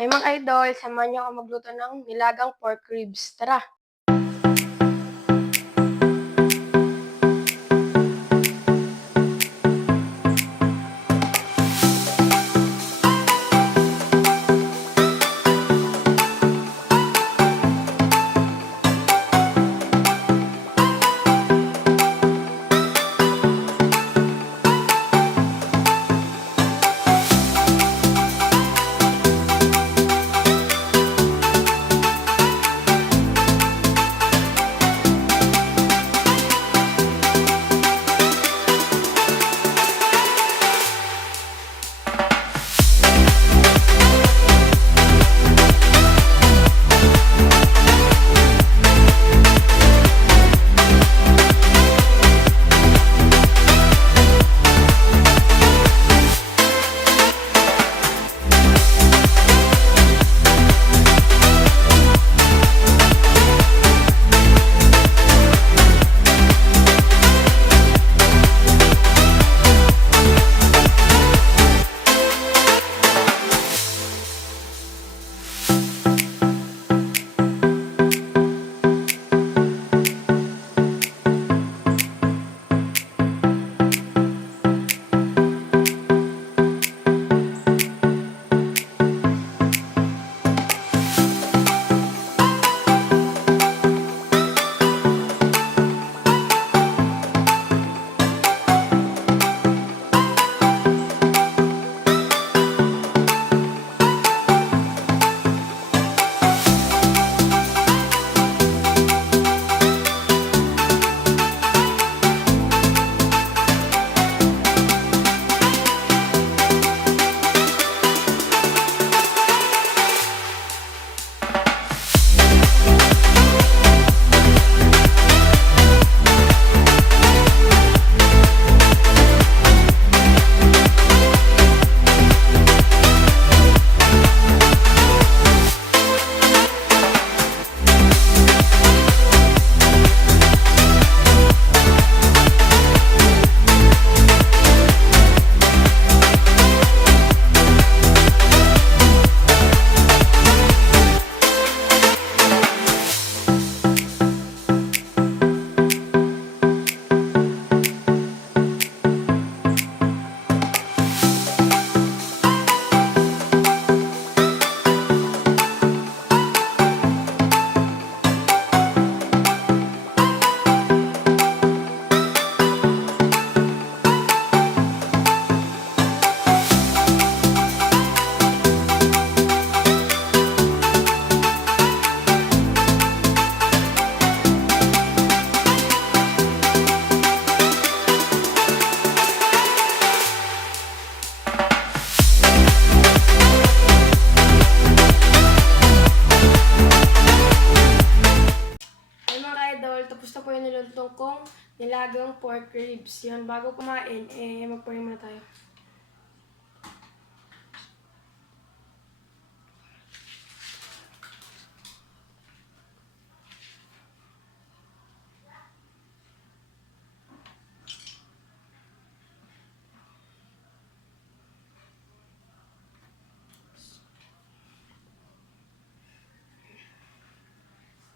Hey mga idol, samahan niyo ako magluto ng nilagang pork ribs. Tara! Hey mga idol, tapos na po yung niluto kong nilagang pork ribs. Yan, bago kumain, mag-pray muna tayo.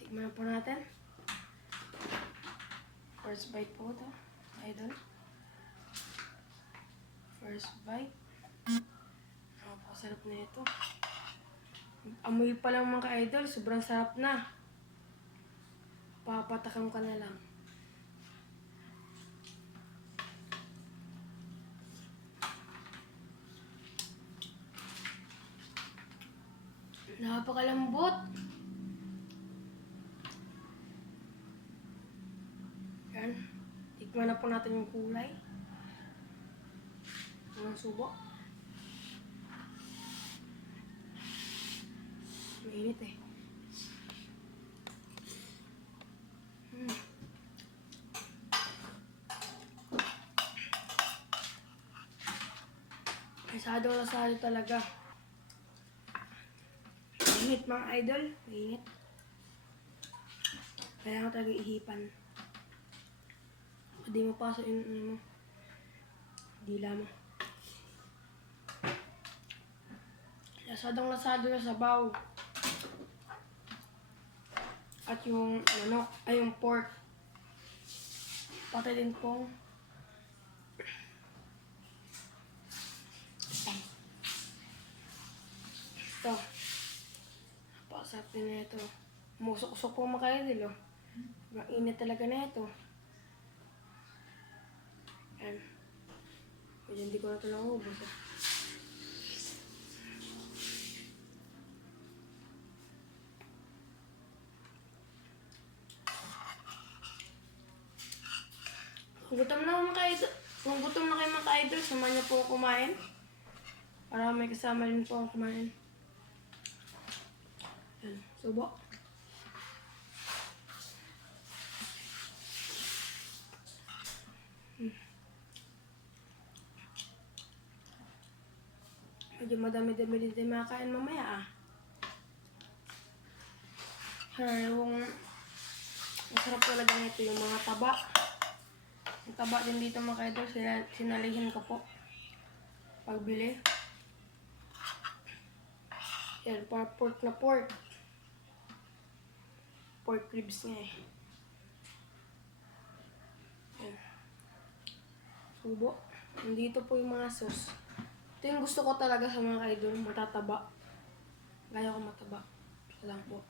Tikman po natin. First bite po ito, idol. First bite. Napakasarap na ito. Amoy pa lang mga idol, sobrang sarap na. Papatakam ka na lang. Napakalambot. Yan. Tikman na po natin yung kulay. Ang subo. Mainit eh. Masyadong lasado talaga. Mainit mga idol. Mainit. Kailangan talaga ihipan. Hindi mapasok yung dila mo. Lasadong lasado na sabaw. At yung manok, ay yung pork. Pati din pong ito. Napakasarap din na ito. Musok-usok po makaidol, oh. Mainit talaga na ito. Ayan. Medyo hindi ko na ito naubos, oh. Kung gutom na kayo mga ka-idol, samahan niyo po ako kumain. Para may kasama rin po ako kumain. Ayan, subo. Medyo madami-dami din tayo makakain mamaya, ah. Yung masarap talaga nito yung mga taba. Yung taba din dito mga ka-idol, sinalihin ko po pagbili. Yan, para pork na pork. Pork ribs nga eh. Yan. Subo. Nandito po yung mga sauce. Ito yung gusto ko talaga sa mga ka-idol, matataba. Gaya ko mataba. Ito lang po.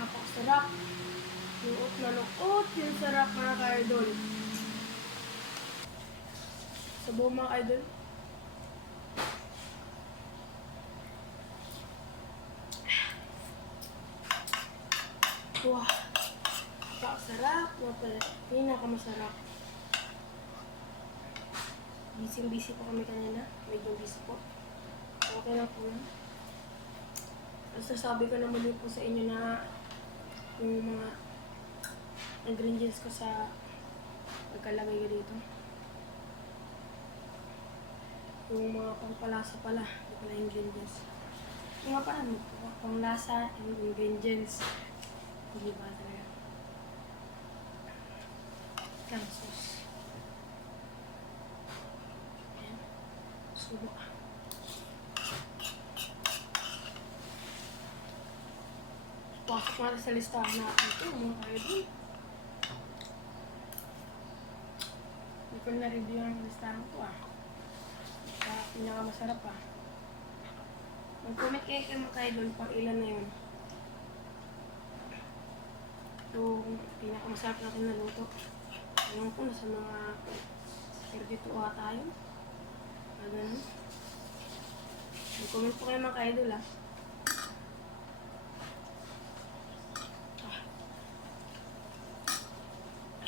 Napakasarap. Luot na luot. Yung sarap mga ka-idol. Sabaw mga ka-idol. Wow. Napakasarap. Pinakamasarap. Busy po kami kanina. Medyo busy po. Okay lang po yun. Tapos sasabi ko naman din po sa inyo na yung mga ingredients ko sa pagkalagay ko dito. Yung mga pangpalasa pala, yung mga ingredients. Yung nga pala, panglasa, yung ingredients. Hindi ba talaga? Lang sauce. Ayan. Subo. Pasok natin sa listahan natin ito, mga ka-idol. Hindi ko na-review ang listahan ko, ah. Pinakamasarap, ah. Mag-comment kayo mga ka-idol pang ilan na yun. Yung pinakamasarap natin na luto. Alam ko, nasa mga 32 ata yun. Ganun. Mag-comment po kayo mga ka-idol, ah.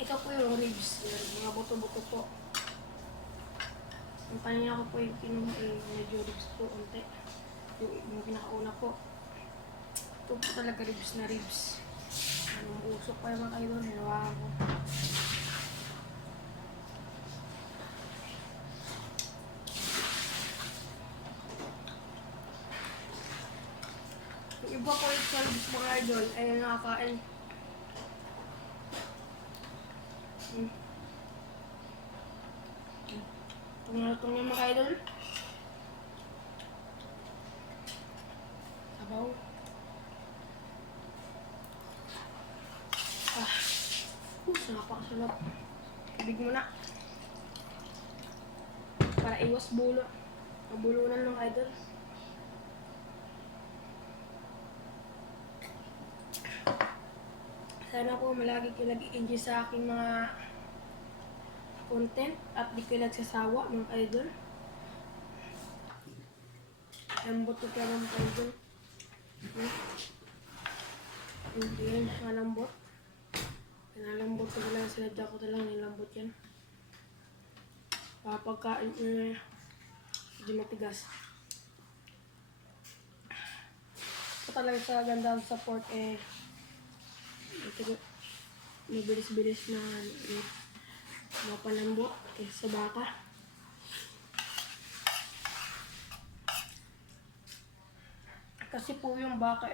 Ito po yung ribs, mga buto-buto po. Yung kanina ko po yung kinuha medyo ribs po, unti. Yung pinakauna po. Ito po talaga ribs na ribs. Usok pa yung mga kayo doon, hinawa ko. Yung iba po yung sa ribs mga idol, ay nakakain. Tungatong yung mga idol. Sabaw. Napakasalap. Ibig mo na. Para iwas bulo. Mabulunan ng idol. Sana po malagi kayo nag-i-enjoy sa aking mga content at di kayo nagsasawa mga idol. Lambot ko kaya mga idol. Hindi yan malambot. Pinalambot ko lang, sinadya ko lang nilambot yan. Pagkain ko na hindi matigas. Ito talaga sa ganda sa pork eh. Mabilis-bilis na mapalambot kaysa sa baka. Kasi po yung baka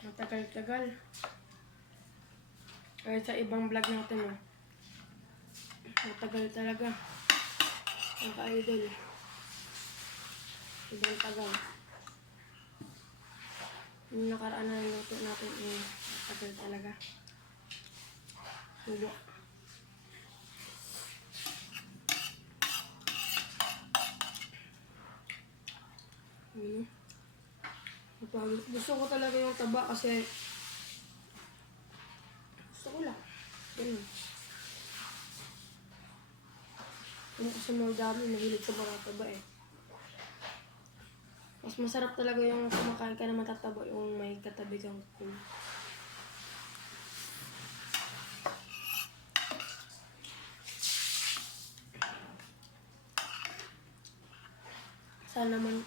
matagal-tagal. Kaya sa ibang vlog natin matagal talaga. Ang ka-idol. Ibang tagal. Yung nakaraan na luto natin matagal talaga. Subo. Gusto ko talaga yung taba kasi gusto ko lang. Kung kasi mga dami, mahilig sa mga taba Mas masarap talaga yung kumakain ka na matataba yung may katabi kang cool. Sana naman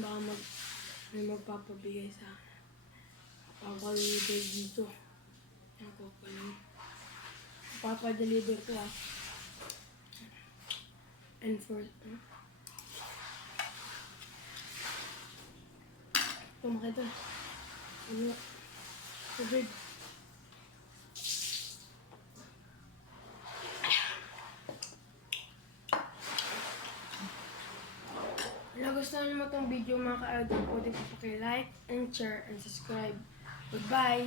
baka may magpapabigay sa pag-deliver dito. Ako pa lang. Papa-deliver ko And for... Pumakita. Ano nga? Tubig. Kung nagustuhan niyo mo itong video mga ka-idol, pwede po like and share and subscribe. Goodbye!